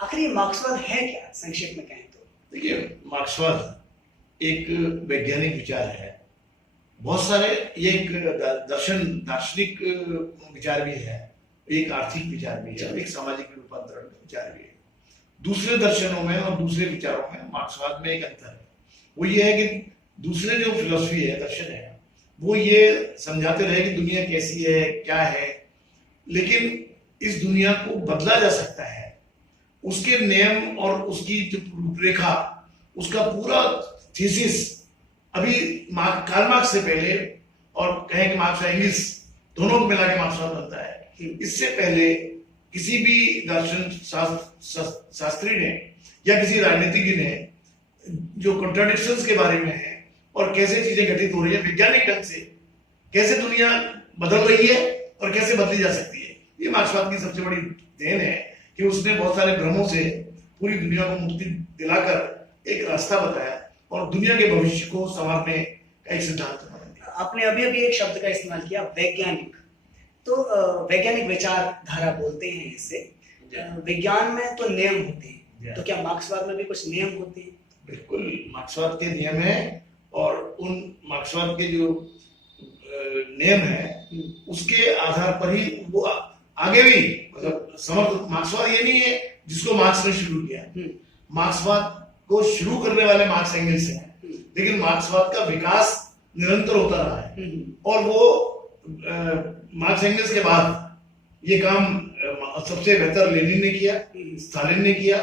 आखिर ये मार्क्सवाद है क्या, संक्षेप में कहें तो? देखिए, मार्क्सवाद एक वैज्ञानिक विचार है। बहुत सारे, ये एक दार्शनिक विचार भी है, एक आर्थिक विचार भी है, एक सामाजिक रूपांतरण का विचार भी है। दूसरे दर्शनों में और दूसरे विचारों में मार्क्सवाद में एक अंतर है। वो ये है कि दूसरे जो फिलॉसफी है, दर्शन है, वो ये समझाते रहे कि दुनिया कैसी है, क्या है, लेकिन इस दुनिया को बदला जा सकता है। उसके नियम और उसकी जो रूपरेखा, उसका पूरा थीसिस अभी कार्ल मार्क्स से पहले, और कहें कि मार्क्स और एंगल्स दोनों को मिला के मार्क्सवाद बनता है। इससे पहले किसी भी दर्शन शास्त्री ने या किसी राजनीतिज्ञ ने जो कॉन्ट्राडिक्शंस के बारे में है और कैसे चीजें घटित हो रही है वैज्ञानिक ढंग से, कैसे दुनिया बदल रही है और कैसे बदली जा सकती है, ये मार्क्सवाद की सबसे बड़ी देन है कि उसने बहुत सारे भ्रमों से पूरी दुनिया को मुक्ति दिलाकर एक रास्ता बताया और दुनिया के भविष्य को संवारने का एक सिद्धांत बना दिया। आपने अभी अभी एक शब्द का इस्तेमाल किया, वैज्ञानिक। तो वैज्ञानिक विचारधारा बोलते हैं इसे। विज्ञान में तो नियम होते हैं, तो क्या मार्क्सवाद में भी कुछ नियम होते हैं? बिल्कुल, मार्क्सवाद के नियम है, और उन मार्क्सवाद के जो नियम है उसके आधार पर ही वो आगे भी, मतलब समर्थ मार्क्सवाद ये नहीं है जिसको मार्क्स ने शुरू किया। मार्क्सवाद को शुरू करने वाले मार्क्स एंगल्स हैं, लेकिन मार्क्सवाद का विकास निरंतर होता रहा है। और वो मार्क्स एंगल्स के बाद ये काम सबसे बेहतर लेनिन ने किया, स्टालिन ने किया,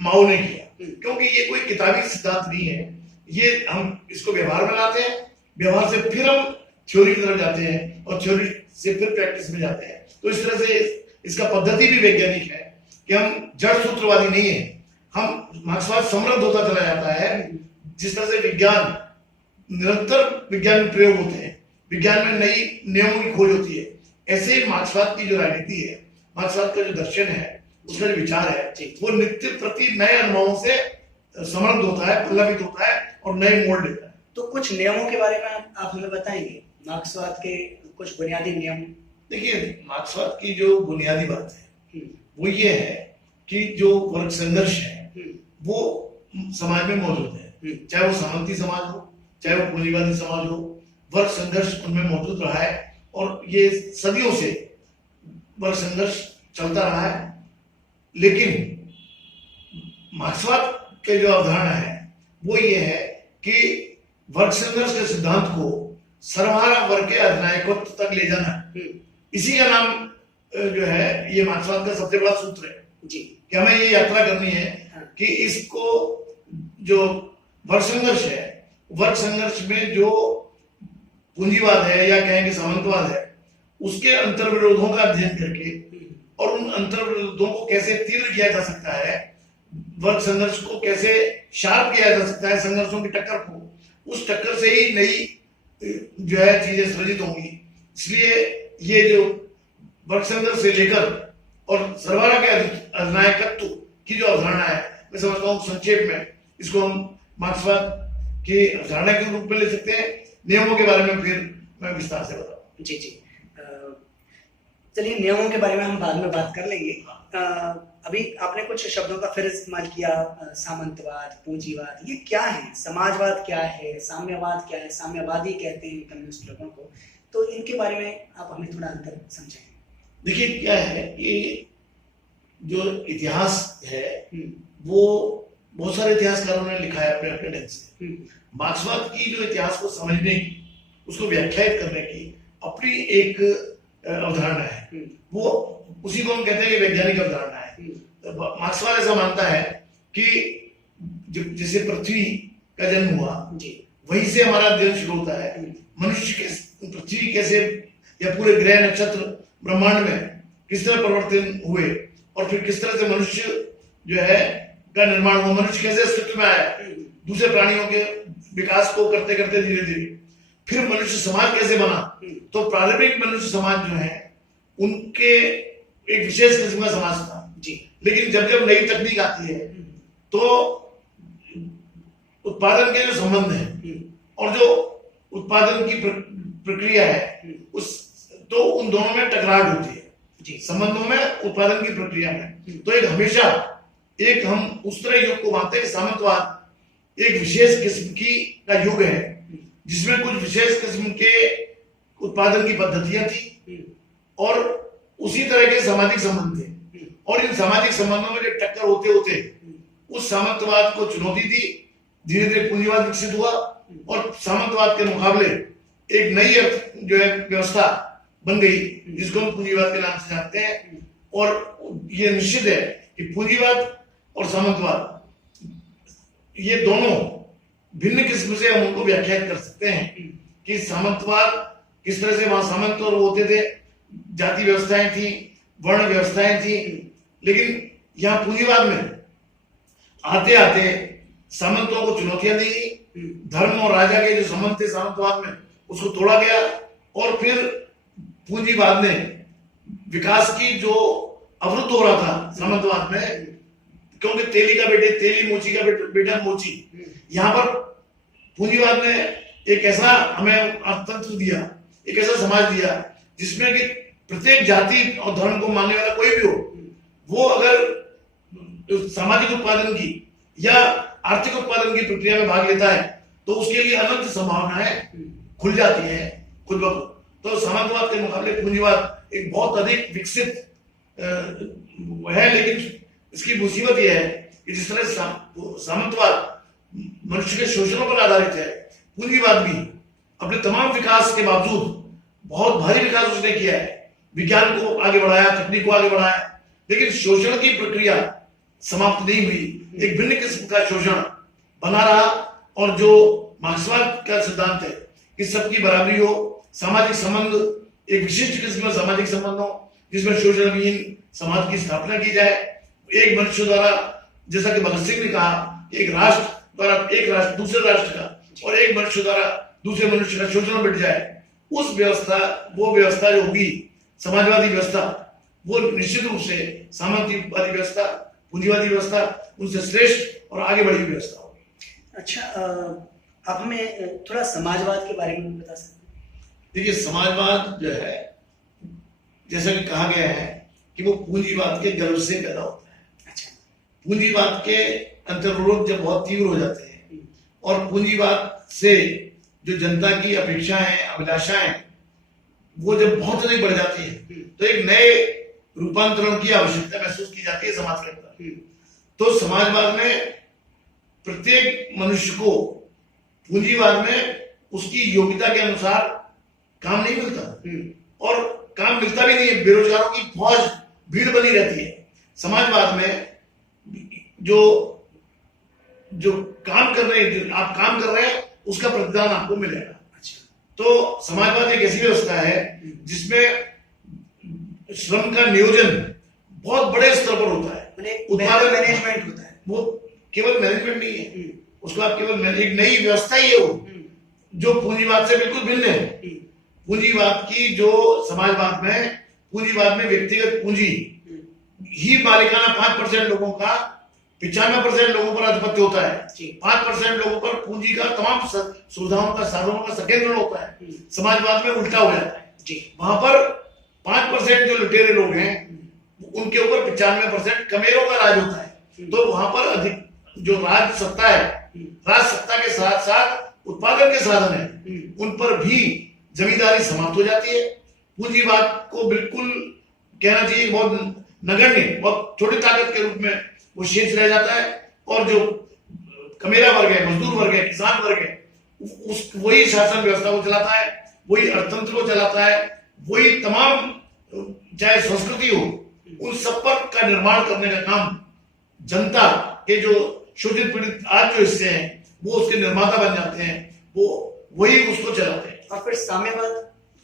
माओ ने किया, क्योंकि ये कोई किताबी सिद्धांत नहीं है। ये हम इसको व्यवहार में लाते हैं, व्यवहार से फिर हम थ्योरी की तरफ जाते हैं और थ्योरी से फिर प्रैक्टिस में जाते हैं। तो इस तरह से इसका पद्धति भी वैज्ञानिक है कि हम जड़ सूत्रवादी नहीं है। हम मार्क्सवाद समृद्ध होता चला जाता है, जिस तरह से विज्ञान निरंतर विज्ञान में प्रयोग होते हैं, विज्ञान में नई नियमों की खोज होती है, ऐसे ही मार्क्सवाद की जो राजनीति है, मार्क्सवाद का जो दर्शन है, उसका जो विचार है, वो नित्य प्रति नए अनुभवों से समृद्ध होता है, पल्लवित होता है और नए मोड़ लेता है। तो कुछ नियमों के बारे में आप हमें बताएंगे, मार्क्सवाद के कुछ बुनियादी नियम? देखिए, मार्क्सवाद की जो बुनियादी बात है वो ये है कि जो वर्ग संघर्ष है वो समाज में मौजूद है, चाहे वो सामंती समाज हो, चाहे वो पूंजीवादी समाज हो, वर्ग संघर्ष उनमें मौजूद रहा है और ये सदियों से वर्ग संघर्ष चलता रहा है। लेकिन मार्क्सवाद के जो अवधारणा है वो ये है कि वर्ग संघर्ष के सिद्धांत को सर्वहारा वर्ग के अधिनायकत्व तक ले जाना, इसी का नाम जो है ये मार्क्सवाद का सबसे बड़ा सूत्र है जी, कि हमें ये यात्रा करनी है कि इसको जो वर्ग संघर्ष है, वर्ग संघर्ष में जो पूंजीवाद है या कहेंगे सामंतवाद है, उसके अंतर्विरोधों का अध्ययन करके और उन अंतर्विरोधों को कैसे तीव्र किया जा सकता है, वर्ग संघर्ष को कैसे शार्प किया जा सकता है, संघर्षों की टक्कर को, उस टक्कर से ही नई जो है चीजें सृजित होंगी। इसलिए ये जो वर्ग संघर्ष से लेकर और सर्वहारा के अधिनायकत्व की जो अवधारणा है, मैं समझता हूँ संक्षेप में इसको हम मार्क्सवाद की अवधारणा के रूप में ले सकते हैं। नियमों के बारे में फिर मैं विस्तार से बताऊँ। जी जी, चलिए नियमों के बारे में हम बाद में बात कर लेंगे। अभी आपने कुछ शब्दों का फिर इस्तेमाल किया, सामंतवाद, पूंजीवाद, ये क्या है? समाजवाद क्या है? साम्यवाद क्या है? साम्यवादी कहते हैं कम्युनिस्ट लोगों को, तो इनके बारे में आप हमें थोड़ा अंतर समझाएं। देखिए, क्या है कि जो इतिहास है वो बहुत सारे इतिहासकारों ने लिखा है अपने अपने ढंग से। मार्क्सवाद की जो इतिहास को समझने की, उसको व्याख्यायित करने की अपनी एक अवधारणा है, वो उसी को हम कहते हैं कि वैज्ञानिक अवधारणा है। तो मार्क्सवाद ऐसा मानता है कि जैसे पृथ्वी का जन्म हुआ, वहीं से हमारा जन्म शुरू होता है। मनुष्य के पृथ्वी कैसे या पूरे ग्रह नक्षत्र ब्रह्मांड में किस तरह परिवर्तन हुए और फिर किस तरह से मनुष्य जो है का निर्माण हुआ, मनुष्य कैसे अस्तित्व में आया, दूसरे प्राणियों के विकास को करते करते धीरे धीरे फिर मनुष्य समाज कैसे बना। तो प्रारंभिक मनुष्य समाज जो है उनके एक विशेष किस्म का समाज था जी। लेकिन जब जब नई तकनीक आती है तो उत्पादन के जो संबंध है और जो उत्पादन की प्रक्रिया है उस तो उन दोनों में टकराहट होती है जी, संबंधों में, उत्पादन की प्रक्रिया में। तो एक हमेशा एक हम उस तरह युग को मानते हैं कि सामंतवाद एक विशेष किस्म का युग है जिसमें कुछ विशेष किस्म के उत्पादन की पद्धतियां थी और उसी तरह के सामाजिक संबंध थे और इन सामाजिक संबंधों में जो टक्कर होते होते उस सामंतवाद को चुनौती दी, धीरे धीरे पूंजीवाद विकसित हुआ और सामंतवाद के मुकाबले एक नई जो है व्यवस्था बन गई जिसको हम पूंजीवाद के नाम से जानते हैं। और ये निश्चित है कि पूंजीवाद और सामंतवाद ये दोनों भिन्न किस्म से हम उनको व्याख्यात कर सकते हैं कि सामंतवाद किस तरह से वहां सामंत और होते थे, जाति व्यवस्थाएं थी, वर्ण व्यवस्थाएं थी, लेकिन यहाँ पूंजीवाद में आते आते सामंतों को चुनौतियां दी गई, धर्म और राजा के जो संबंध थे सामंतवाद में उसको तोड़ा गया और फिर पूंजीवाद ने विकास की जो अवरुद्ध हो रहा था सामंतवाद में, क्योंकि तेली का बेटे तेली, मोची का बेटा मोची, यहाँ पर पूंजीवाद ने एक ऐसा हमें अर्थतंत्र दिया, एक ऐसा समाज दिया जिसमें कि प्रत्येक जाति और धर्म को मानने वाला कोई भी हो, वो अगर सामाजिक उत्पादन की या आर्थिक उत्पादन की प्रक्रिया में भाग लेता है तो उसके लिए अनंत संभावनाएं खुल जाती है खुद ब खुद। तो सामंतवाद के मुकाबले पूंजीवाद एक बहुत अधिक विकसित है, लेकिन इसकी मुसीबत यह है कि जिस तरह सामंतवाद मनुष्य के शोषणों पर आधारित है, पूंजीवाद भी अपने तमाम विकास के बावजूद बहुत भारी विकास उसने किया है, विज्ञान को आगे बढ़ाया, तकनीक को आगे बढ़ाया, लेकिन शोषण की प्रक्रिया समाप्त नहीं हुई, एक भिन्न किस्म का शोषण बना रहा। और जो मार्क्सवाद का सिद्धांत है कि सबकी बराबरी हो, सामाजिक संबंध एक विशिष्ट किस्म का सामाजिक संबंध हो जिसमें शोषण विहीन समाज की स्थापना की जाए, एक मनुष्य द्वारा, जैसा कि भगत सिंह ने कहा, एक राष्ट्र द्वारा एक राष्ट्र दूसरे राष्ट्र का और एक मनुष्य द्वारा दूसरे मनुष्य का शोषण मिट जाए, उस व्यवस्था, वो व्यवस्था जो होगी समाजवादी व्यवस्था, वो निश्चित रूप से सामंतवादी व्यवस्था, पूंजीवादी व्यवस्था उनसे श्रेष्ठ और आगे बढ़ी व्यवस्था होगी। अच्छा, आप हमें थोड़ा समाजवाद के बारे में बता सकते हैं? देखिए, समाजवाद जो है जैसा कि कहा गया है कि वो पूंजीवाद के गर्भ से पैदा होता है। अच्छा। पूंजीवाद के अंतर्विरोध जब बहुत तीव्र हो जाते हैं और पूंजीवाद से जो जनता की अपेक्षाएं, अभिलाषाएं वो जब बहुत अधिक बढ़ जाती है तो एक नए रूपांतरण की आवश्यकता महसूस की जाती है समाज के अंदर। तो समाजवाद में प्रत्येक मनुष्य को पूंजीवाद में उसकी योग्यता के अनुसार काम नहीं मिलता और काम मिलता भी नहीं है, बेरोजगारों की फौज भीड़ बनी रहती है। समाजवाद में जो जो काम कर रहे हैं, जो आप काम कर रहे हैं उसका प्रतिदान आपको मिलेगा। तो समाजवाद एक ऐसी व्यवस्था है जिसमें श्रम का नियोजन बहुत बड़े स्तर पर होता है, उत्पादन मैनेजमेंट होता है। वो केवल मैनेजमेंट नहीं है, उसको आप केवल एक नई व्यवस्था ही है वो जो पूंजीवाद से बिल्कुल भिन्न है। पूंजीवाद की जो समाजवाद में व्यक्तिगत पूंजी ही मालिकाना 5% लोगों का 95% लोगों पर आधिपत्य होता है, 5% लोगों पर पूंजी का तमाम सुविधाओं का, साधनों का संकेंद्रण होता है। समाजवाद में उल्टा हो जाता है, वहां पर 5% जो लुटेरे लोग हैं उनके ऊपर 95% कमेरों का राज होता है। तो वहां पर अधिक जो राज सत्ता है, राज सत्ता के साथ साथ उत्पादन के साधन है, उन पर भी जमींदारी समाप्त हो जाती है। पूंजीवाद को बिल्कुल कहना चाहिए बहुत नगण्य, बहुत छोटी ताकत के रूप में वो शेष रह जाता है और जो कमेरा वर्ग है, मजदूर वर्ग है, किसान वर्ग है, वही शासन व्यवस्था को चलाता है, वही अर्थतंत्र को चलाता है, वही तमाम चाहे संस्कृति हो उन सब पर का निर्माण करने का काम जनता के जो शोषित पीड़ित आज जो हिस्से हैं वो उसके निर्माता बन जाते हैं, वो वही उसको चलाते हैं। और फिर साम्यवाद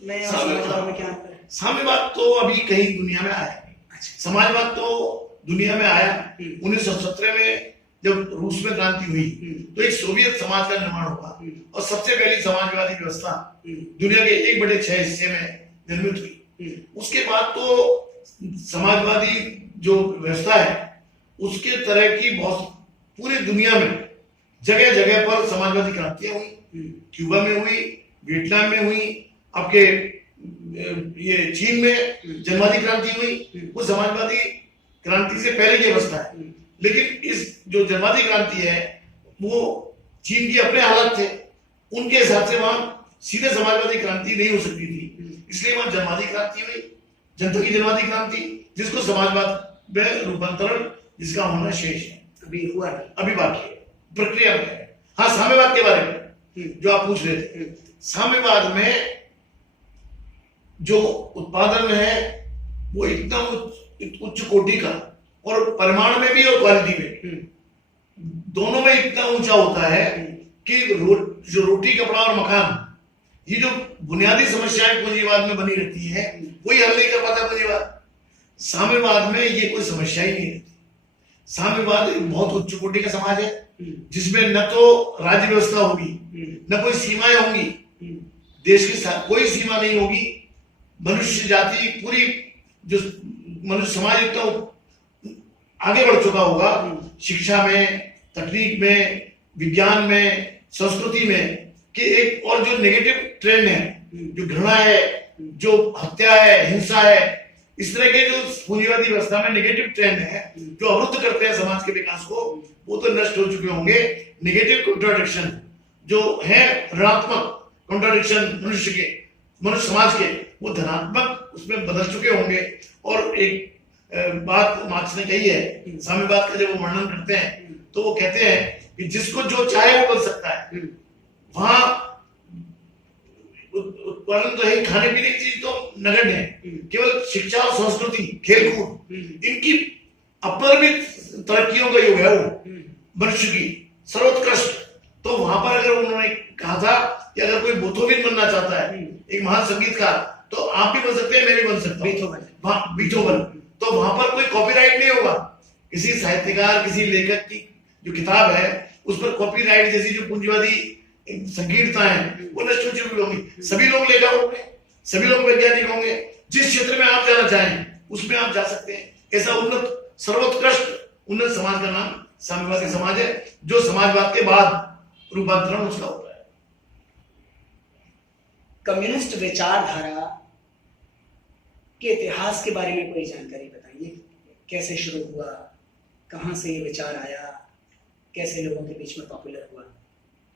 में क्या अंतर है? साम्यवाद तो अभी कहीं दुनिया में आया नहीं। समाजवाद तो दुनिया में आया 1917 में जब रूस में क्रांति हुई तो एक सोवियत समाज का निर्माण हुआ और सबसे पहली समाजवादी व्यवस्था दुनिया के 1/6 हिस्से में निर्मित हुई। उसके बाद तो समाजवादी जो व्यवस्था है उसके तरह की बहुत पूरी दुनिया में जगह जगह पर समाजवादी क्रांतियां हुई, क्यूबा में हुई, वियतनाम में हुई, आपके ये चीन में जनवादी क्रांति हुई। वो समाजवादी क्रांति से पहले की अवस्था है, लेकिन इस जो जनवादी क्रांति है वो चीन की अपने हालात थे, उनके हिसाब से वहां सीधे समाजवादी क्रांति नहीं हो सकती थी, इसलिए वहां जनवादी क्रांति हुई, जनता की जनवादी क्रांति, जिसको समाजवाद में रूपांतरण जिसका होना शेष है, अभी हुआ नहीं, अभी बाकी है, प्रक्रिया में है। हाँ, साम्यवाद के बारे में जो आप पूछ रहे थे, साम्यवाद में जो उत्पादन है वो इतना उच्च कोटि का, और परिमाण में भी और क्वालिटी में भी, दोनों में इतना ऊंचा होता है कि जो रोटी, कपड़ा और मकान, ये जो बुनियादी समस्याएं पूंजीवाद में बनी रहती है, वही हल नहीं कर पाता पूंजीवाद। साम्यवाद में ये कोई समस्या ही नहीं रहती। साम्यवाद एक बहुत उच्च कोटि का समाज है, जिसमें न तो राज्य व्यवस्था होगी, न कोई सीमाएं होंगी, देश की कोई सीमा नहीं होगी, मनुष्य जाति पूरी, जो मनुष्य समाज इतना आगे बढ़ चुका होगा शिक्षा में, तकनीक में, विज्ञान में, संस्कृति में, कि एक और जो नेगेटिव ट्रेंड है, जो घृणा है, जो हत्या है, हिंसा है, इस तरह के जो पूंजीवादी व्यवस्था में नेगेटिव ट्रेंड है जो अवरुद्ध करते हैं समाज के विकास को, वो तो नष्ट हो चुके होंगे। नेगेटिव कॉन्ट्राडिक्शन जो है, ऋणात्मक कॉन्ट्राडिक्शन मनुष्य समाज के, वो धनात्मक उसमें बदल चुके होंगे। और एक बात मार्क्स ने कही है, साम्यवाद का जब वो वर्णन करते हैं तो वो कहते हैं कि जिसको जो चाहे वो बन सकता है, वहां उत्पादन तो है, खाने पीने की चीज तो नगण्य है, केवल शिक्षा और संस्कृति, खेलकूद, इनकी अपरिमित तरक्कियों का युग है वो मनुष्य की सर्वोत्कृष्ट। तो वहां पर अगर उन्होंने कहा था कि अगर कोई बोथोविन बनना चाहता है, एक महान संगीतकार, तो आप भी बन सकते हैं, मैं भी बन सकता हूँ, बीथोवन। तो वहां पर कोई कॉपीराइट नहीं होगा। किसी साहित्यकार, किसी लेखक की जो किताब है उस पर कॉपीराइट जैसी जो पूंजीवादी संकीर्णता है वो नष्ट हो चुकी होंगी। सभी लोग लेखक होंगे, सभी लोग वैज्ञानिक होंगे, जिस क्षेत्र में आप जाना चाहें उसमें आप जा सकते हैं। ऐसा उन्नत, सर्वोत्कृष्ट उन्नत समाज का नाम साम्यवादी समाज है, जो समाजवाद के बाद रूपांतरण उसका होता है। कम्युनिस्ट विचारधारा के इतिहास के बारे में कोई जानकारी बताइए, कैसे शुरू हुआ, कहां से ये विचार आया, कैसे लोगों के बीच में पॉपुलर हुआ?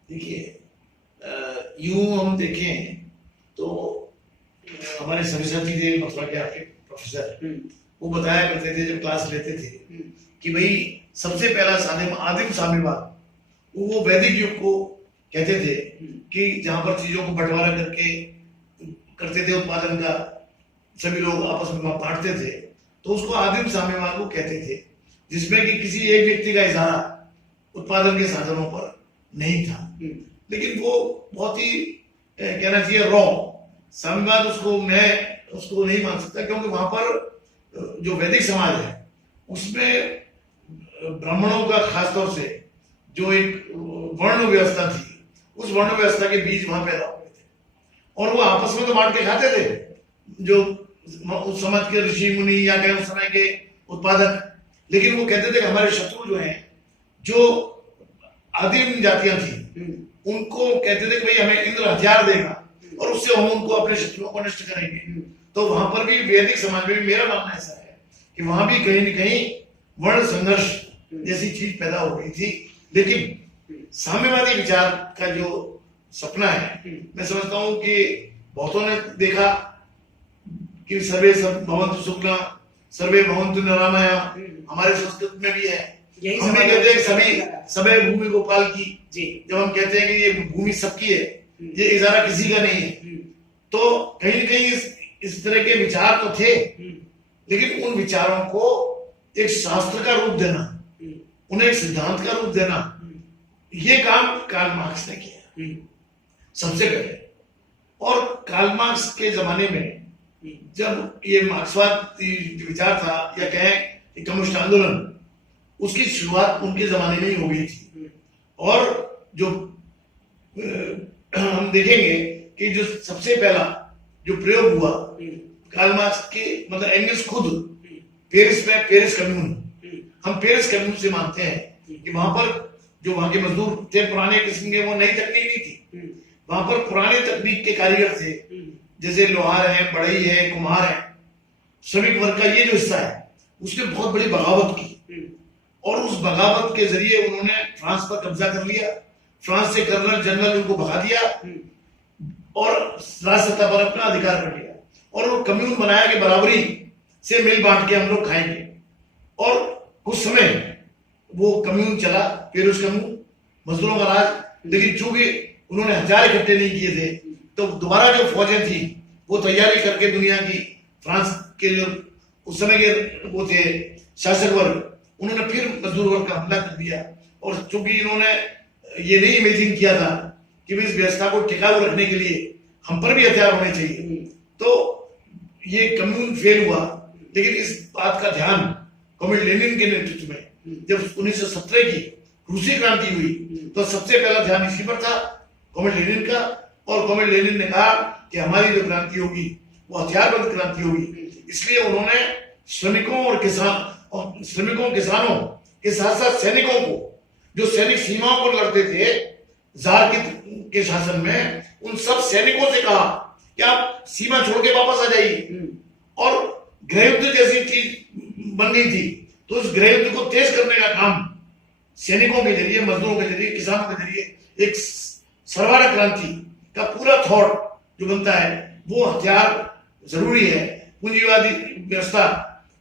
देखिए, यूं हम देखें तो हमारे सभी साथी थे, मथुरा के आपके प्रोफेसर, वो बताया करते थे जब क्लास लेते थे कि भाई सबसे पहला आदिम साम्यवाद वो वैदिक युग को कहते थे, कि जहां पर चीजों को बंटवारा करते थे, उत्पादन का सभी लोग आपस में बांटते थे, तो उसको आदिम साम्यवाद वो कहते थे, जिसमें कि किसी एक व्यक्ति का इशारा उत्पादन के साधनों पर नहीं था। लेकिन वो बहुत ही कहना चाहिए रॉ साम्यवाद, मैं उसको नहीं मान सकता, क्योंकि वहां पर जो वैदिक समाज है उसमें ब्राह्मणों का खासतौर से जो एक वर्ण व्यवस्था थी, उस वर्ण व्यवस्था के बीज वहां पैदा हुए थे, और वो आपस में तो बांट के खाते थे, जो उस समाज के ऋषि मुनि या कहें उस समय के उत्पादक। लेकिन वो कहते थे कि हमारे शत्रु जो हैं, जो आदिम जातियां थी, उनको कहते थे कि भाई हमें इंद्र हथियार देगा और उससे हम उनको अपने शत्रुओं को नष्ट करेंगे। तो वहां पर भी वैदिक समाज में भी मेरा मानना ऐसा है कि वहां भी कहीं न कहीं वर्ण संघर्ष जैसी चीज पैदा हो गई थी। लेकिन साम्यवादी विचार का जो सपना है, मैं समझता हूं कि बहुतों ने देखा कि सर्वे भवन्तु सुखिनः सर्वे भवन्तु निरामया, हमारे संस्कृत में भी है। हम भी कहते हैं सभी सबे भूमि गोपाल की, जब हम कहते हैं कि ये भूमि सबकी है, ये इजारा किसी का नहीं है, तो कहीं न कहीं इस तरह के विचार तो थे, लेकिन उन विचारों को एक शास्त्र का रूप देना, उन्हें एक सिद्धांत का रूप देना, ये काम कार्ल मार्क्स ने किया सबसे पहले। और कार्ल मार्क्स के जमाने में जब ये मार्क्सवाद विचार था, या कहें कम्युनिस्ट आंदोलन, उसकी शुरुआत उनके जमाने में ही हो गई थी। और जो हम देखेंगे कि जो सबसे पहला जो प्रयोग हुआ कार्ल मार्क्स के, मतलब एंगल्स खुद पेरिस में, पेरिस कम्यून, हम पेरिस कम्यून से मानते हैं कि वहां पर जो वहां के मजदूर थे पुराने किस्म के, वो नई तकनीक नहीं थी, वहां पर पुराने तकनीक के कारीगर थे, जैसे लोहार है, बढ़ई है, कुम्हार है, श्रमिक वर्ग का ये जो हिस्सा है उसने बहुत बड़ी बगावत की और उस बगावत के जरिए उन्होंने फ्रांस पर कब्जा कर लिया, फ्रांस से कर्नल जनरल उनको भगा दिया और राज सत्ता पर अपना अधिकार कर लिया। और वो कम्यून बनाया कि बराबरी से मिल बांट के हम लोग खाएंगे। और कुछ समय वो कम्यून चला, पेरिस कम्यून, मजदूरों का राज। लेकिन चूंकि उन्होंने हथियार इकट्ठे नहीं किए थे, तो दोबारा जो फौजें थी वो तैयारी करके दुनिया की, फ्रांस के जो उस समय के वो थे शासक वर्ग, उन्होंने फिर मजदूर वर्ग का हमला कर दिया। और चूंकि इन्होंने ये नहीं इमेजिन किया था कि इस व्यवस्था को टिकाऊ रखने के लिए हम पर भी हथियार होने चाहिए, तो ये कम्यून फेल हुआ। लेकिन इस बात का ध्यान कॉमरेड लेनिन के नेतृत्व में जब 1917 की रूसी क्रांति हुई, तो सबसे पहला ध्यान इसी पर था, कॉमरेड लेनिन का। और कॉमरेड लेनिन ने कहा कि हमारी जो क्रांति होगी वो हथियारबंद क्रांति होगी। इसलिए उन्होंने श्रमिकों और किसानों के साथ साथ सैनिकों को, जो सैनिक सीमाओं पर लड़ते थे जार के शासन में, उन सब सैनिकों से कहा कि आप सीमा छोड़ के वापस आ जाइए। और गृह युद्ध जैसी चीज बन गई थी, तो उस गृह युद्ध को तेज करने का काम सैनिकों के जरिए, मजदूरों के जरिए, किसानों के जरिए, एक सर्वाधिक क्रांति का पूरा थॉट जो बनता है, वो हथियार जरूरी है। पूंजीवादी व्यवस्था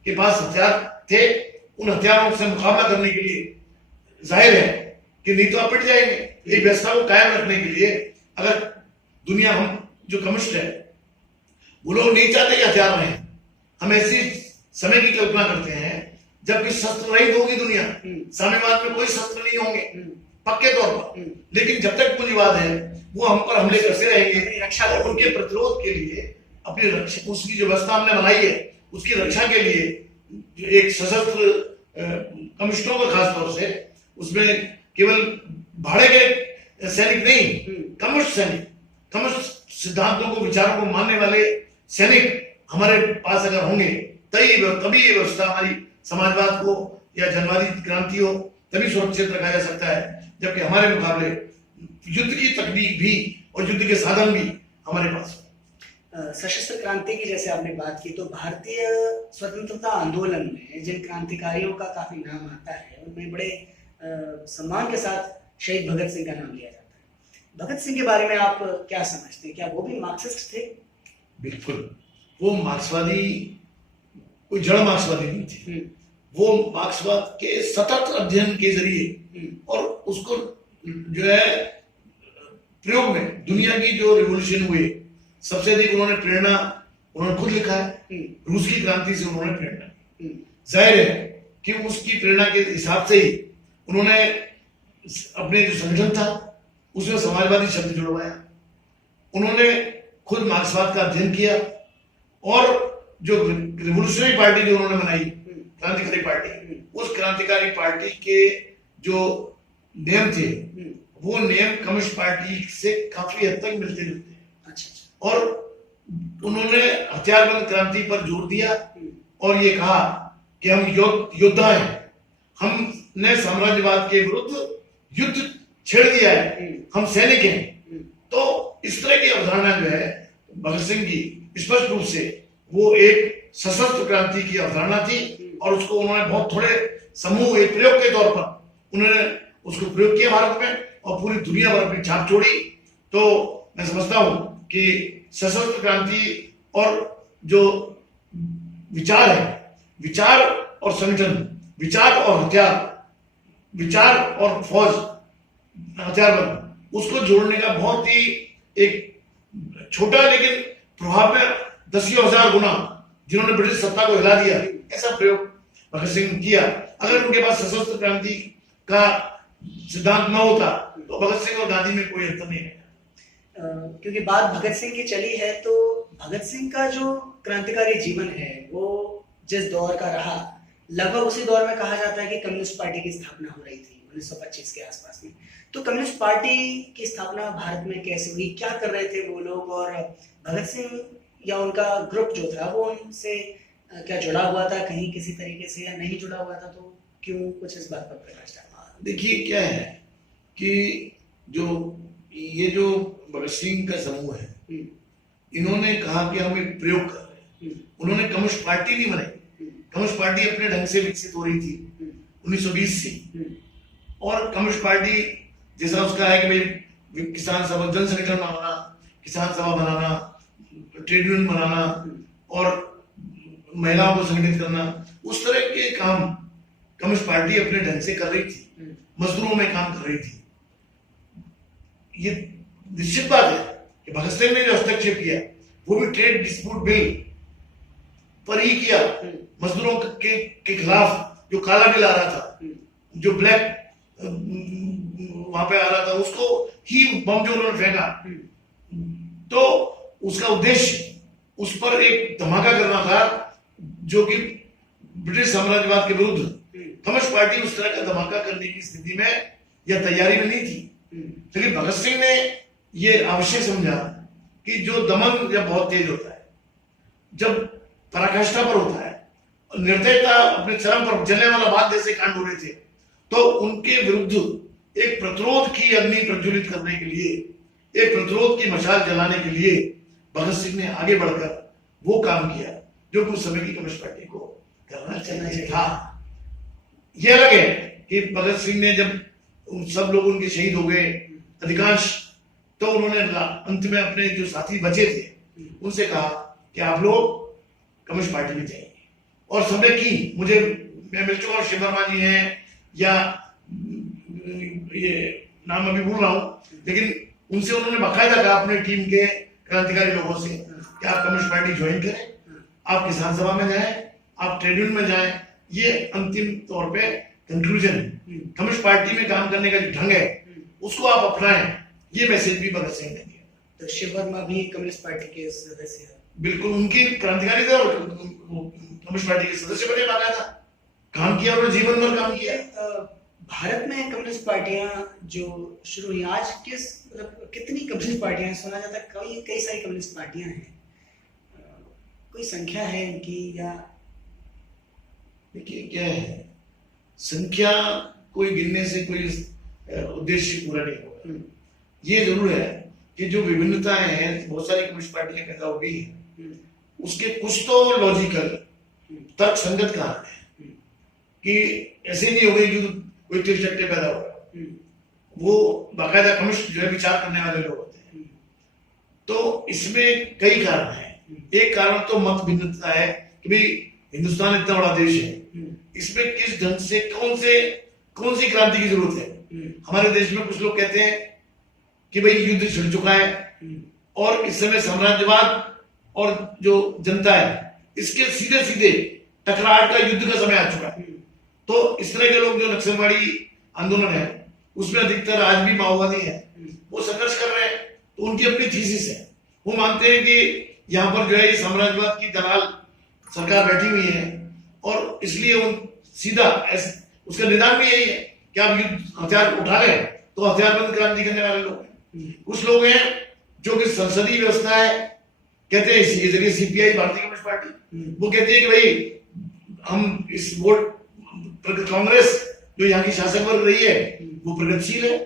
के पास हथियार थे, उन हथियारों से मुकाबला करने के लिए जाहिर है कि नहीं तो आप पिट जाएंगे। एक व्यवस्था को कायम रखने के लिए अगर दुनिया, हम जो कम्युनिस्ट है वो लोग नहीं चाहते कि हथियार रहें। हम ऐसी समय की कल्पना करते हैं जबकि शस्त्र रहित होगी दुनिया, साम्यवाद में कोई शस्त्र नहीं होंगे पक्के तौर पर। लेकिन जब तक पूंजीवाद है वो हम पर हमले करते रहेंगे। रक्षा और उनके प्रतिरोध के लिए अपनी रक्षा, उसकी जो व्यवस्था हमने बनाई है उसकी रक्षा के लिए एक सशस्त्र कम्युनिस्टों का खास तौर से, उसमें केवल भाड़े के सैनिक नहीं, कम्युनिस्ट सैनिक, कम्युनिस्ट सिद्धांतों को, विचारों को मानने वाले सैनिक हमारे पास अगर होंगे तभी ये व्यवस्था हमारी समाजवाद को या जनवादी क्रांति हो तभी सुरक्षित रखा जा सकता है। जबकि हमारे मुकाबले युद्ध की तकनीक भी और युद्ध के साधन भी हमारे पास हो। सशस्त्र क्रांति की जैसे आपने बात की, तो भारतीय स्वतंत्रता आंदोलन में जिन क्रांतिकारियों का काफी नाम आता है उनमें बड़े सम्मान के साथ शहीद भगत सिंह का नाम लिया जाता है। भगत सिंह के बारे में आप क्या समझते हैं? क्या वो भी मार्क्सिस्ट थे? बिल्कुल, वो मार्क्सवादी, कोई जड़ मार्क्सवादी नहीं थे। वो मार्क्सवाद के सतत अध्ययन के जरिए और उसको जो है प्रयोग में, दुनिया की जो रिवॉल्यूशन हुए सबसे अधिक उन्होंने खुद लिखा है, रूस की क्रांति से उन्होंने प्रेरणा। जाहिर है कि उसकी प्रेरणा के हिसाब से ही उन्होंने अपने जो संगठन था उसमें समाजवादी शब्द जुड़वाया। उन्होंने खुद मार्क्सवाद का अध्ययन किया और जो रिवोल्यूशनरी पार्टी जो उन्होंने बनाई, क्रांतिकारी पार्टी, उस क्रांतिकारी पार्टी के जो नियम थे वो नियम कम्युनिस्ट पार्टी से काफी हद तक मिलते जुलते हैं। और उन्होंने हथियारबंद क्रांति पर जोर दिया और ये कहा कि हम योद्धा हैं, हमने साम्राज्यवाद के विरुद्ध युद्ध छेड़ दिया है, हम सैनिक हैं। तो इस तरह की अवधारणा जो है भगत सिंह की, स्पष्ट रूप से वो एक सशस्त्र क्रांति की अवधारणा थी और उसको उन्होंने बहुत थोड़े समूह, एक प्रयोग के तौर पर उन्होंने उसको प्रयोग किया भारत में और पूरी दुनिया भर अपनी छाप छोड़ी। तो मैं समझता हूं कि सशस्त्र क्रांति और जो विचार है, विचार और संगठन, विचार और हथियार, विचार और फौज, हथियारबंद, उसको जोड़ने का बहुत ही एक छोटा लेकिन प्रभाव में 10,000 गुना जिन्होंने ब्रिटिश सत्ता को हिला दिया, ऐसा प्रयोग भगत सिंह ने किया। अगर उनके पास सशस्त्र क्रांति का सिद्धांत न होता तो भगत सिंह और गांधी में कोई अंतर नहीं है। क्योंकि बात भगत सिंह की चली है, तो भगत सिंह का जो क्रांतिकारी जीवन है वो जिस दौर का रहा, लगभग उसी दौर में कहा जाता है कि कम्युनिस्ट पार्टी की स्थापना हो रही थी 1925 के आसपास में। तो कम्युनिस्ट पार्टी की स्थापना भारत में कैसे हुई, क्या कर रहे थे वो लोग, और भगत सिंह या उनका ग्रुप जो था वो उनसे क्या जुड़ा हुआ था कहीं किसी तरीके से, या नहीं जुड़ा हुआ था, तो क्यों? कुछ इस बात पर प्रकाश डालें। देखिए क्या है कि ये जो भगत सिंह का समूह है, इन्होंने कहा कि हम एक प्रयोग कर रहे हैं। उन्होंने कम्युनिस्ट पार्टी नहीं बनाई, कम्युनिस्ट पार्टी अपने ढंग से विकसित हो रही थी। 1920 से। और कम्युनिस्ट पार्टी जैसा उसका है कि भाई किसान सभा, जन संगठन बनाना, किसान सभा बनाना, ट्रेड यूनियन बनाना और महिलाओं को संगठित करना, उस तरह के काम कम्युनिस्ट पार्टी अपने ढंग से कर रही थी, मजदूरों में काम कर रही थी। ये निश्चित बात है कि भगत सिंह ने जो हस्तक्षेप किया वो भी ट्रेड डिस्प्यूट बिल पर ही किया, मजदूरों के खिलाफ जो काला बिल आ रहा था, जो ब्लैक वहां पे आ रहा था, उसको ही बम जो उन्होंने फेंका, तो उसका उद्देश्य उस पर एक धमाका करना था जो कि ब्रिटिश साम्राज्यवाद के विरुद्ध। कम्युनिस्ट पार्टी उस तरह का धमाका करने की स्थिति में या तैयारी में नहीं थी, लेकिन भगत सिंह ने ये आवश्यक समझा कि जो दमन जब बहुत तेज होता है, जब पराकाष्ठा पर होता है, निर्दयता अपने चरम पर, जलियांवाला बाग जैसे कांड हो रहे थे, तो उनके विरुद्ध एक प्रतिरोध की अग्नि प्रज्वलित करने के लिए, एक प्रतिरोध की मशाल जलाने के लिए भगत सिंह ने आगे बढ़कर वो काम किया जो कि उस समय की कम्युनिस्ट पार्टी को करना चाहिए था। यह अलग है कि भगत सिंह ने जब सब लोग उनके शहीद हो गए अधिकांश, तो उन्होंने अंत में अपने जो साथी बचे थे उनसे कहा कि आप लोग कम्युनिस्ट पार्टी में जाइए, और सबने की। मैं मिल चुका हूँ, शिव वर्मा जी हैं या ये नाम अभी भूल रहा हूँ, लेकिन उनसे उन्होंने बाकायदा कहा अपने टीम के क्रांतिकारी लोगों से कि आप कम्युनिस्ट पार्टी ज्वाइन करें, आप किसान सभा में जाएं, आप ट्रेड यूनियन में जाएं। ये अंतिम तौर पे कंक्लूजन, कम्युनिस्ट पार्टी में काम करने का जो ढंग है उसको आप अपनाएं, ये मैसेज भी भगत सिंह ने दिया। तो शिव वर्मा भी कम्युनिस्ट पार्टी के सदस्य हैं? बिल्कुल, उनकी क्रांतिकारी थे और कम्युनिस्ट पार्टी के सदस्य बने, बाकायदा काम किया, उन्होंने जीवन भर काम किया। भारत में कम्युनिस्ट पार्टियां जो शुरू हुई, आज मतलब कितनी कम्युनिस्ट पार्टियां हैं? सुना जाता है कई सारी कम्युनिस्ट पार्टियां हैं, कोई संख्या है इनकी? या देखिए क्या है, संख्या कोई गिनने से कोई उद्देश्य पूरा नहीं होगा। ये जरूर है कि जो विभिन्नताएं हैं, बहुत सारी कम्युनिस्ट पार्टियां पैदा हो गई हैं, उसके कुछ तो लॉजिकल तर्क संगत कारण है कि ऐसे नहीं हो गई कि कोई तिरचट्टे पैदा होगा, वो बाकायदा कम्युनिस्ट जो है विचार करने वाले लोग होते हैं। तो इसमें कई कारण हैं। एक कारण तो मत भिन्नता है कि भाई हिंदुस्तान इतना बड़ा देश है, इसमें किस ढंग से कौन सी क्रांति की जरूरत है। हमारे देश में कुछ लोग कहते हैं कि भाई युद्ध छिड़ चुका है और इस समय साम्राज्यवाद और जो जनता है इसके सीधे सीधे टकराहट का, युद्ध का समय आ चुका है। तो इस तरह के लोग, जो नक्सलवादी आंदोलन है उसमें अधिकतर आज भी माओवादी है, वो संघर्ष कर रहे हैं, तो उनकी अपनी थीसिस है। वो मानते हैं कि यहाँ पर जो है ये साम्राज्यवाद की दलाल सरकार बैठी हुई है, और इसलिए उन सीधा उसका निदान भी यही है कि आप युद्ध हथियार उठा लें तो हथियारबंद क्रांति करने वाले लोग हैं। कुछ लोग हैं जो कि संसदीय व्यवस्था है, कहते हैं इसी जगह सीपीआई, भारतीय कम्युनिस्ट पार्टी, वो कहती है कि भाई हम इस वोट, कांग्रेस जो यहाँ की शासक वर्ग रही है वो प्रगतिशील है,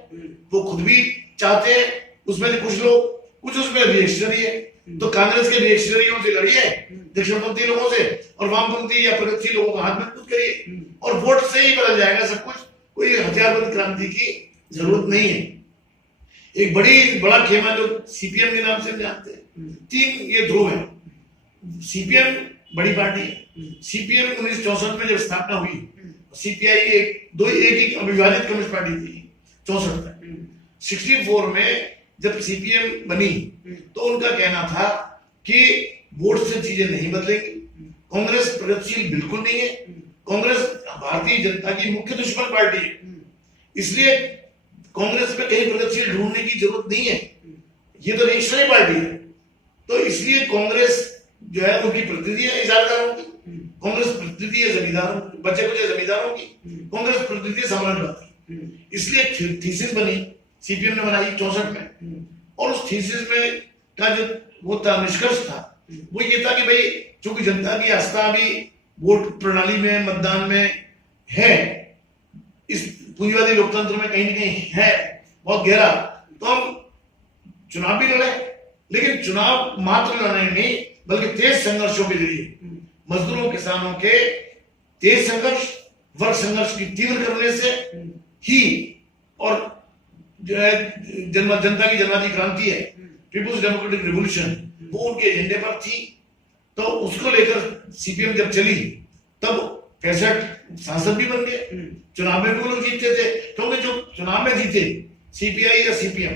वो खुद भी चाहते हैं, उसमें से कुछ लोग, कुछ उसमें रिएक्शनरी है, तो कांग्रेस के रिएक्शनरियों से लड़िए, दक्षिणपंथी लोगों से, और वामपंथी या प्रगतिशील लोगों का हाथ मजबूत करिए, और वोट से ही बदल जाएगा सब कुछ। कोई हथियारबंद क्रांति की जरूरत नहीं है। एक बड़ा खेमा जो सीपीएम के नाम से हम जानते हैं, तीन ये ध्रुव है। सीपीएम बड़ी पार्टी है, सीपीएम 1964 में जब स्थापना हुई, सीपीआई एक ही अविभाजित कम्युनिस्ट पार्टी थी 64 तक। 64 में जब सीपीएम बनी तो उनका कहना था कि वोट से चीजें नहीं बदलेंगी, कांग्रेस प्रगतिशील बिल्कुल नहीं है, कांग्रेस भारतीय जनता की मुख्य दुश्मन पार्टी है, इसलिए कांग्रेस में कहीं प्रगतिशील ढूंढने की जरूरत नहीं है, ये तो रिएक्शनरी पार्टी है। तो इसलिए कांग्रेस जो है उनकी प्रतिनिधि है इजारदारों की, कांग्रेस प्रतिनिधि है जमींदारों, बच्चे कुछ जमींदारों की, कांग्रेस प्रतिनिधि है साम्राज्यवाद की। इसलिए थीसिस बनी, सीपीएम ने बनाई 64 में, और उस थीसिस में का जो वो था, निष्कर्ष था, वो ये था कि भाई चूंकि जनता की आस्था भी वोट प्रणाली में, मतदान में है, इस पूंजीवादी लोकतंत्र में कहीं ना कहीं है बहुत गहरा, तो हम चुनाव भी लड़े, लेकिन चुनाव मात्र लड़ने नहीं बल्कि तेज संघर्षों के जरिए, मजदूरों किसानों के तेज संघर्ष वर्ग संघर्ष की तीव्र करने से ही, और जो है जनता की जनवादी क्रांति है, पीपुल्स डेमोक्रेटिक रिवॉल्यूशन, वो उनके एजेंडे पर थी। तो उसको लेकर सीपीएम जब चली तब 65 सांसद भी बन गए, चुनाव में भी वो लोग जीतते थे, क्योंकि जो चुनाव में जीते सीपीआई या सीपीएम,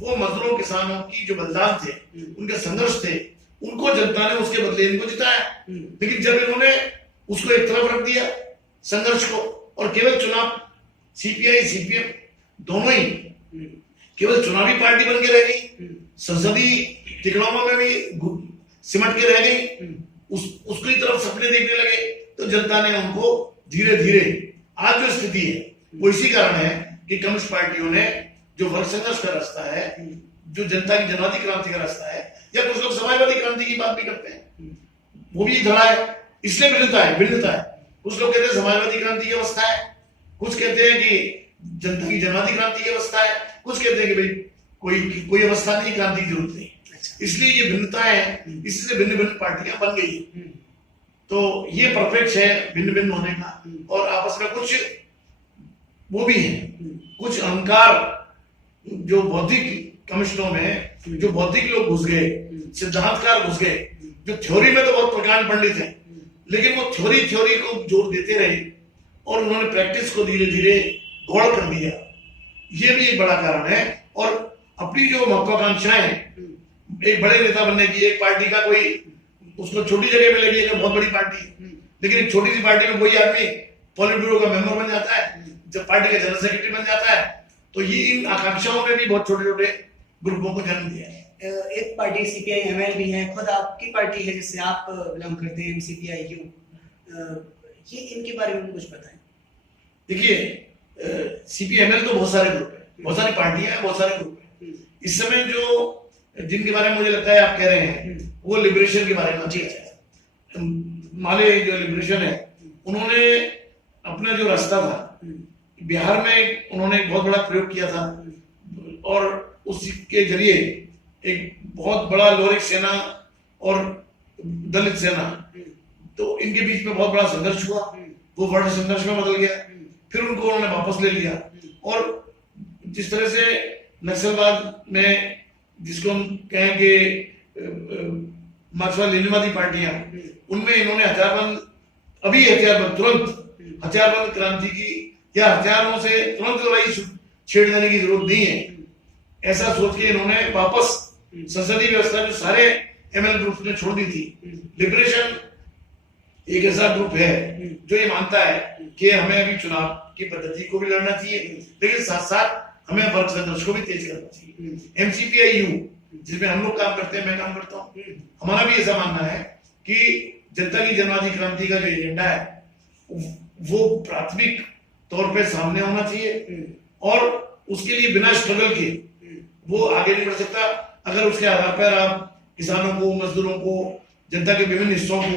वो मजदूरों किसानों की जो बलिदान थे, उनके संघर्ष थे, उनको जनता ने उसके बदले इनको जिताया। लेकिन जब इन्होंने उसको एक तरफ रख दिया संघर्ष को, और केवल चुनाव, सीपीआई सीपीएम दोनों ही केवल चुनावी पार्टी बन के रह गई, संसदीय तिकड़ों में भी सिमट के रह गई, उसकी तरफ सपने देखने लगे, तो जनता ने उनको धीरे धीरे, आज जो स्थिति है वो इसी कारण है कि कम्युनिस्ट पार्टियों ने जो वर्ग संघर्ष का रास्ता है, जो जनता की जनवादी क्रांति का रास्ता है, या कुछ लोग समाजवादी क्रांति की बात भी करते हैं, वो भी धड़ा है। इसलिए भिन्नता है। कुछ लोग कहते हैं समाजवादी क्रांति की अवस्था है, कुछ कहते हैं कि जनता की जनवादी क्रांति की अवस्था है, कुछ कहते हैं कि भाई कोई अवस्था नहीं, क्रांति की जरूरत नहीं। इसलिए ये भिन्नताएं हैं, इसी से भिन्न भिन्न पार्टियां बन गई। तो ये परफेक्ट है भिन्न भिन्न होने का, और आपस में कुछ वो भी है, कुछ अहंकार जो बौद्धिक कम्युनिस्टों में, जो बौद्धिक लोग घुस गए, सिद्धांतकार घुस गए, जो थ्योरी में तो बहुत प्रकांड पंडित है, लेकिन वो थ्योरी को जोर देते रहे, और उन्होंने प्रैक्टिस को धीरे धीरे गौड़ कर दिया। ये भी एक बड़ा कारण है। और अपनी जो महत्वाकांक्षाएं, एक बड़े नेता बनने की, एक पार्टी का कोई, उसको छोटी जगह पे लगी है बहुत बड़ी पार्टी, लेकिन एक छोटी सी पार्टी में कोई आदमी पॉलिट ब्यूरो का मेंबर बन जाता है, जब पार्टी का जनरल सेक्रेटरी बन जाता है, तो ये इन आकांक्षाओं ने भी बहुत छोटे छोटे ग्रुपों को जन्म दिया है। एक पार्टी सीपीआई एमएल भी है, खुद आपकी पार्टी है जिससे आप बिलोंग करते हैं, एमसीपीआई यू, ये इनके बारे में कुछ बताएं। देखिए, सीपीएमएल तो बहुत सारे ग्रुप है, बहुत सारी पार्टियां हैं, बहुत सारे ग्रुप है। इस समय जो जिनके बारे में मुझे लगता है आप कह रहे हैं, वो लिबरेशन के बारे में। जी, माले जो लिबरेशन है, उन्होंने अपना जो रास्ता था बिहार में, उन्होंने एक बहुत बड़ा प्रयोग किया था, और उसके जरिए एक बहुत बड़ा लोरिक सेना और दलित सेना, तो इनके बीच में बहुत बड़ा संघर्ष हुआ, वो बड़ा संघर्ष में बदल गया, फिर उनको उन्होंने वापस ले लिया। और जिस तरह से नक्सलवाद में, जिसको हम कहें कि मार्क्सवादी लेनिनवादी पार्टियां, उनमें इन्होंने तुरंत हथियारबंद क्रांति की, या हथियारों से तुरंत लड़ाई छेड़ देने की जरूरत नहीं है, ऐसा सोच के इन्होंने वापस संसदीय व्यवस्था जो सारे एमएल ग्रुप ने छोड़ दी थी। लिबरेशन एक ऐसा ग्रुप है जो ये मानता है कि हमें अभी चुनाव की पद्धति को भी लड़ना चाहिए, लेकिन साथ साथ हमें वर्ग संघर्ष को भी तेज करना चाहिए। एमसीपीआई यू, जिसमें हम लोग काम करते हैं, मैं काम करता हूँ, हमारा भी ऐसा मानना है कि जनता की जनवादी क्रांति का जो एजेंडा है वो प्राथमिक तौर पे सामने होना चाहिए, और उसके लिए बिना स्ट्रगल के वो आगे नहीं बढ़ सकता। अगर उसके आधार पर आप किसानों को, मजदूरों को, जनता के विभिन्न हिस्सों को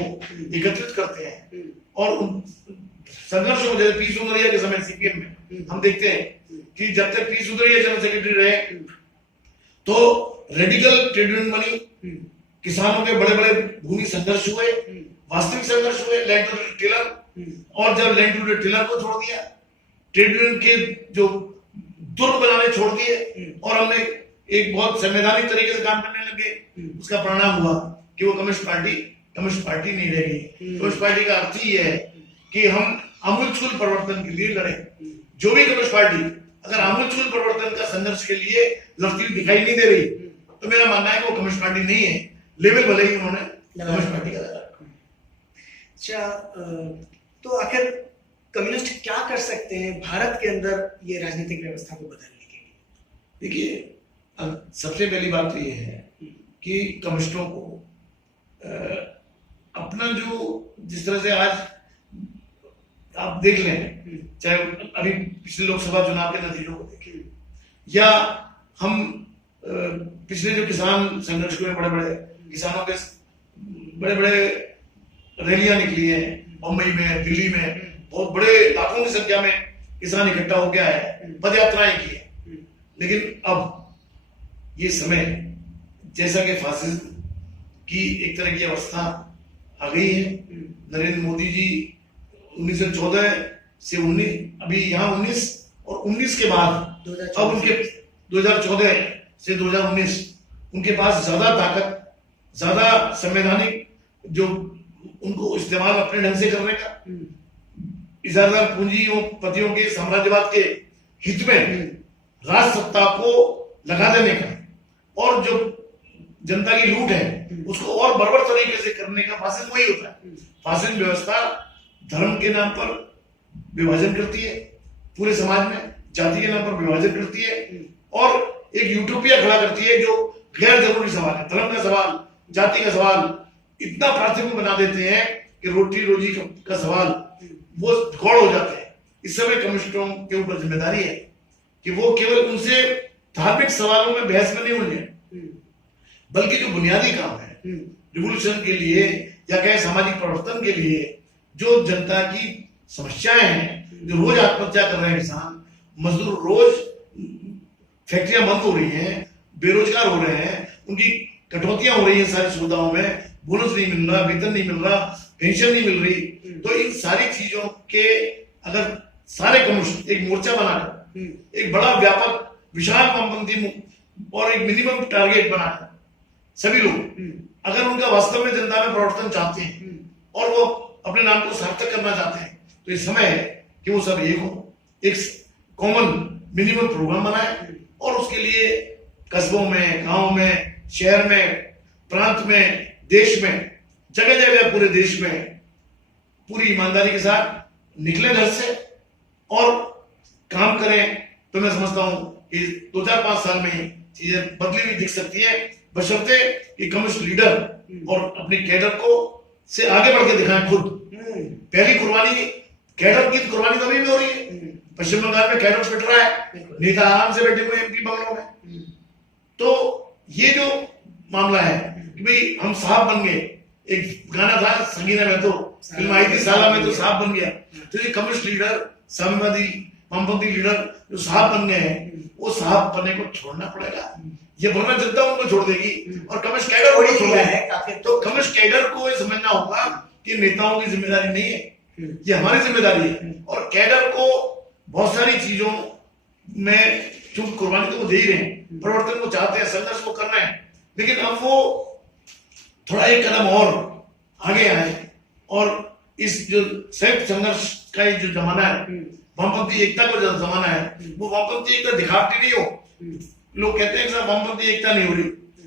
एकत्रित करते हैं, और संघर्ष हो, जैसे पी सुंदरिया के समय सीपीएम में हम देखते हैं कि जब तक पी सुंदरिया जनरल सेक्रेटरी रहे, तो रेडिकल ट्रेड यूनियन बनी, किसानों के बड़े बड़े भूमि संघर्ष हुए, वास्तविक संघर्ष हुए, लैंड टू टिलर, और जब लैंड टू टिलर को छोड़ दिया, ट्रेड यूनियन के जो दुर्ग बनाने छोड़ दिए, और हमने एक बहुत संवैधानिक तरीके से काम करने लगे, उसका परिणाम हुआ कि वो कम्युनिस्ट पार्टी नहीं रह गई। कम्युनिस्ट पार्टी का अर्थ ही है कि हम आमूलचूल परिवर्तन के लिए लड़े। जो भी कम्युनिस्ट पार्टी अगर आमूलचूल परिवर्तन का संघर्ष के लिए लड़ती हुई दिखाई नहीं दे रही, तो मेरा मानना है कि वो कम्युनिस्ट पार्टी नहीं है, लेवल भले ही उन्होंने कम्युनिस्ट पार्टी का लगा। अच्छा, तो आखिर कम्युनिस्ट क्या कर सकते हैं भारत के अंदर ये राजनीतिक व्यवस्था को बदलने के लिए? देखिए, सबसे पहली बात तो ये है कि कम्युनिस्टों को अपना जो, जिस तरह से आज आप देख लें, चाहे अभी पिछले लोकसभा चुनाव के नतीजों को देखें, या हम पिछले जो किसान संघर्ष हुए, बड़े बड़े किसानों के बड़े बड़े रैलियां निकली हैं, मुंबई में, दिल्ली में, बहुत बड़े लाखों की संख्या में किसान इकट्ठा हो गया है, पद यात्राएं की है। लेकिन अब ये समय, जैसा कि फासिज्म की एक तरह की अवस्था आ गई है, नरेंद्र मोदी जी 1914 से 19, अभी यहाँ 19 और 19 के बाद 2014 अब उनके 2014 से 2019 उनके पास ज्यादा ताकत, ज्यादा संवैधानिक जो उनको इस्तेमाल अपने ढंग से करने का, इजारादार पूंजीपतियों के साम्राज्यवाद के हित में राज सत्ता को लगा देने का, और जो जनता की लूट है उसको और बर्बर तरीके से करने का फासिज्म वही होता है। फासिज्म व्यवस्था धर्म के नाम पर विभाजन करती है, पूरे समाज में जाति के नाम पर विभाजन करती है, और एक यूटोपिया खड़ा करती है जो गैर जरूरी सवाल है, धर्म का सवाल, जाति का सवाल इतना प्राथमिक बना देते हैं कि रोटी रोजी का सवाल वो गौड़ हो जाते हैं। इस समय कम्युनिस्टों के ऊपर जिम्मेदारी है कि वो केवल उनसे धार्मिक सवालों में बहस में नहीं उलझे, बल्कि जो बुनियादी काम है रिवोल्यूशन के लिए या कहे सामाजिक परिवर्तन के लिए, जो जनता की समस्याएं हैं, जो रोज आत्महत्या कर रहे हैं किसान मजदूर, रोज फैक्ट्रियां बंद हो रही हैं, बेरोजगार हो रहे हैं, उनकी कटौतियां हो रही हैं सारी सुविधाओं में, बोनस नहीं मिल रहा, वेतन नहीं मिल रहा, पेंशन नहीं मिल रही। तो इन सारी चीजों के अगर सारे कम्युनिस्ट एक मोर्चा बनाकर एक बड़ा व्यापक विशाल वामपंथी और एक मिनिमम टारगेट बनाकर सभी लोग अगर उनका वास्तव में जनता में परिवर्तन चाहते हैं और वो अपने नाम को सार्थक करना चाहते हैं, तो इस समय है कि वो सब एक हो, एक कॉमन मिनिमम प्रोग्राम बनाए, और उसके लिए कस्बों में, गांव में, शहर में, प्रांत में, देश में, जगह जगह पूरे देश में पूरी ईमानदारी के साथ निकले घर से और काम करें। तो मैं समझता हूं कि 2-4-5 साल में ही चीजें बदली हुई दिख सकती है, बशर्ते कि कम्युनिस्ट लीडर और अपने कैडर को से आगे बढ़ के दिखाएं खुद। पहली कुर्बानी कैडर की कुर्बानी तो अभी भी हो रही है। पश्चिम बंगाल में कैडर पिट रहा है, नेता आराम से बैठे हुए एमपी बंगलों में। तो ये जो मामला है कि भाई हम साहब बन गए, एक गाना था संगीना में, तो फिल्म आई थी साला में, तो साहब बन गया। तो ये कम्युनिस्ट लीडर, साम्यवादी वामपंथी लीडर जो साहब बन गए हैं, वो साहब बनने को छोड़ना पड़ेगा, ये वरना जनता उनको छोड़ देगी और कम्युनिस्ट कैडर को छोड़ देगी। तो कम्युनिस्ट कैडर को ये समझना होगा कि नेताओं की जिम्मेदारी नहीं है, ये हमारी जिम्मेदारी है। और कैडर को बहुत सारी चीजों में चूंकि कुर्बानी तो वो दे ही रहे हैं, परिवर्तन को चाहते हैं, संघर्ष को कर रहे हैं, लेकिन अब वो थोड़ा एक कदम और आगे आए और इस जो संयुक्त संघर्ष का ये जो जमाना है, वामपंथी एकता का जो जमाना है, वो वामपंथी एकता दिखावटी नहीं हो। लोग कहते हैं कि वामपंथी एकता नहीं हो रही,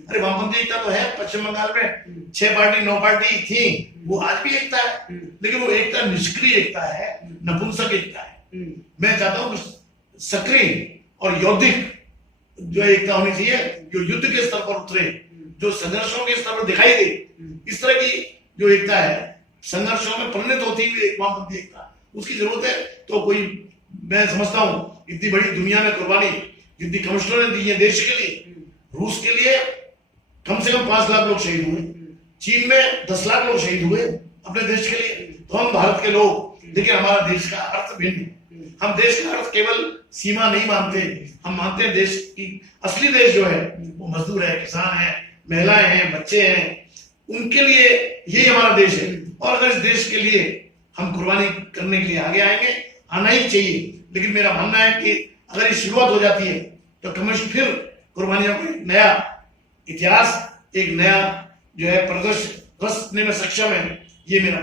अरे वामपंथी एकता तो है। पश्चिम बंगाल में 6 पार्टी 9 पार्टी थी, वो आज भी एकता है, लेकिन वो एकता निष्क्रिय एकता है, नपुंसक एकता है। मैं चाहता हूं सक्रिय और यौद्धिक जो एकता होनी चाहिए, जो युद्ध के स्तर पर उतरे, जो संघर्षों के स्तर पर दिखाई दे, इस तरह की जो एकता है, संघर्षों में परिणत होती हुई एक वामपंथी एकता, उसकी जरूरत है। तो कोई, मैं समझता हूं इतनी बड़ी दुनिया में कुर्बानी जितनी कम्युनिस्टों ने दी है देश के लिए, रूस के लिए कम से कम 5 लाख लोग शहीद हुए, चीन में 10 लाख लोग शहीद हुए अपने देश के लिए। तो हम भारत के लोग, लेकिन हमारा देश का अर्थ भिन्न है। हम देश का अर्थ केवल सीमा नहीं मानते, हम मानते हैं देश की असली देश जो है वो मजदूर है, किसान है, महिलाएं हैं, बच्चे हैं, उनके लिए यही हमारा देश है। और अगर इस देश के लिए हम कुर्बानी करने के लिए आगे आएंगे, आना ही चाहिए। लेकिन मेरा मानना है कि अगर ये शुरुआत हो जाती है तो कम्युनिस्ट फिर कुर्बानियों को एक नया इतिहास, एक नया जो है परिदृश्य रचने में सक्षम है, ये मेरा